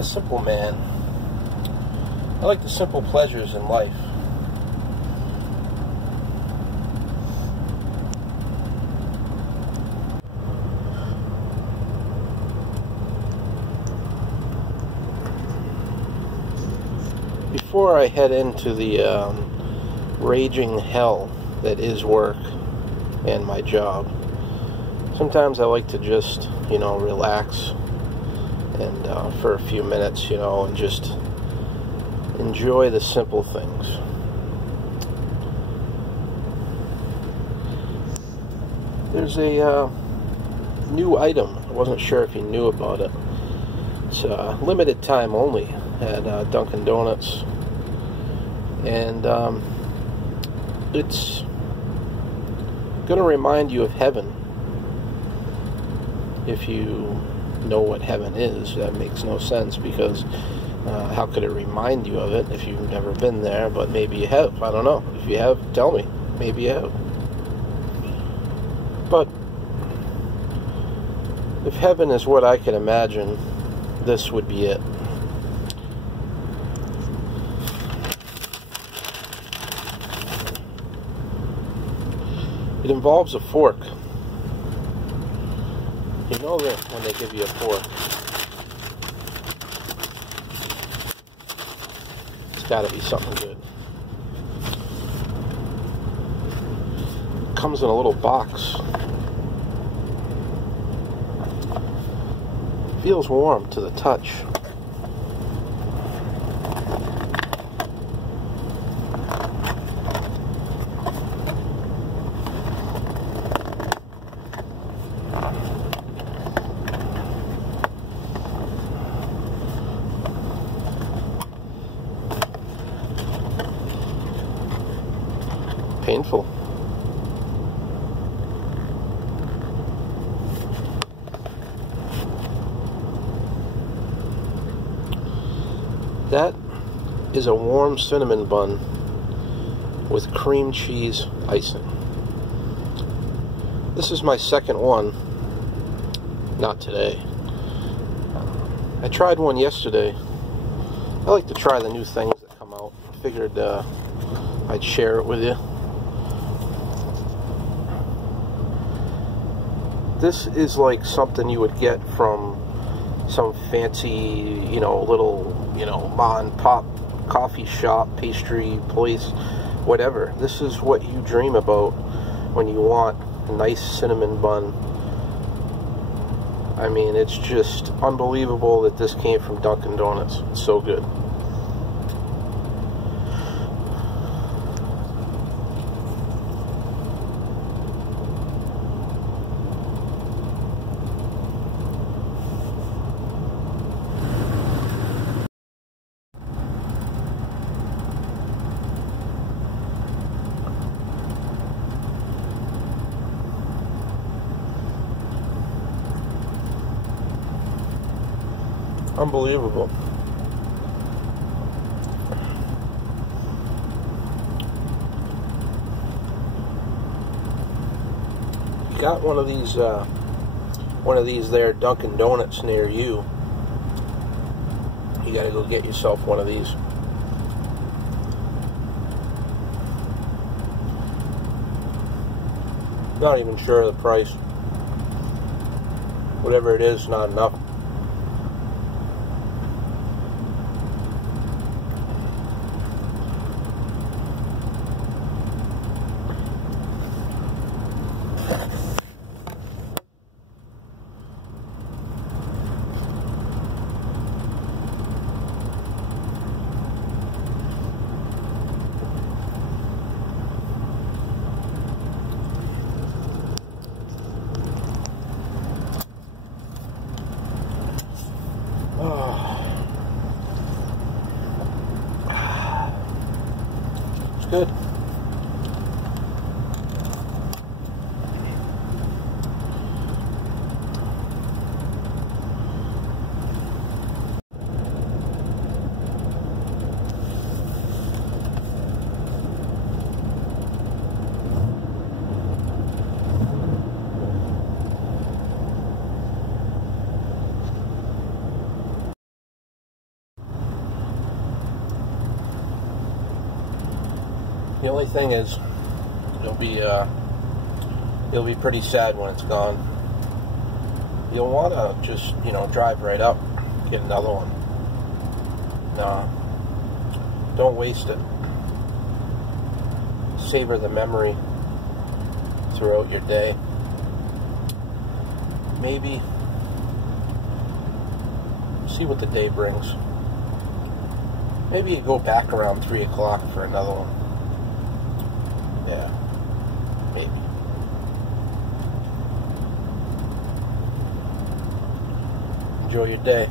a simple man. I like the simple pleasures in life. Before I head into the raging hell that is work and my job, sometimes I like to just, relax and for a few minutes, and just enjoy the simple things. There's a new item. I wasn't sure if you knew about it. It's limited time only at Dunkin' Donuts, and it's going to remind you of heaven. If you know what heaven is, that makes no sense, because how could it remind you of it if you've never been there? But maybe you have. I don't know. If you have, tell me. Maybe you have. But if heaven is what I can imagine, this would be it. It involves a fork. You know that when they give you a fork, it's got to be something good. It comes in a little box. It feels warm to the touch. Painful. That is a warm cinnamon bun with cream cheese icing. This is my second one. Not today. I tried one yesterday. I like to try the new things that come out. I figured I'd share it with you. This is like something you would get from some fancy, little, mom and pop coffee shop, pastry place, whatever. This is what you dream about when you want a nice cinnamon bun. I mean, it's just unbelievable that this came from Dunkin' Donuts. It's so good. Unbelievable. You got one of these there Dunkin' Donuts near you. You gotta go get yourself one of these. Not even sure of the price. Whatever it is, not enough. It's good. The only thing is, you'll be pretty sad when it's gone. You'll want to just, drive right up, get another one. No, don't waste it. Savor the memory throughout your day. Maybe see what the day brings. Maybe you go back around 3 o'clock for another one. Yeah, maybe. Enjoy your day.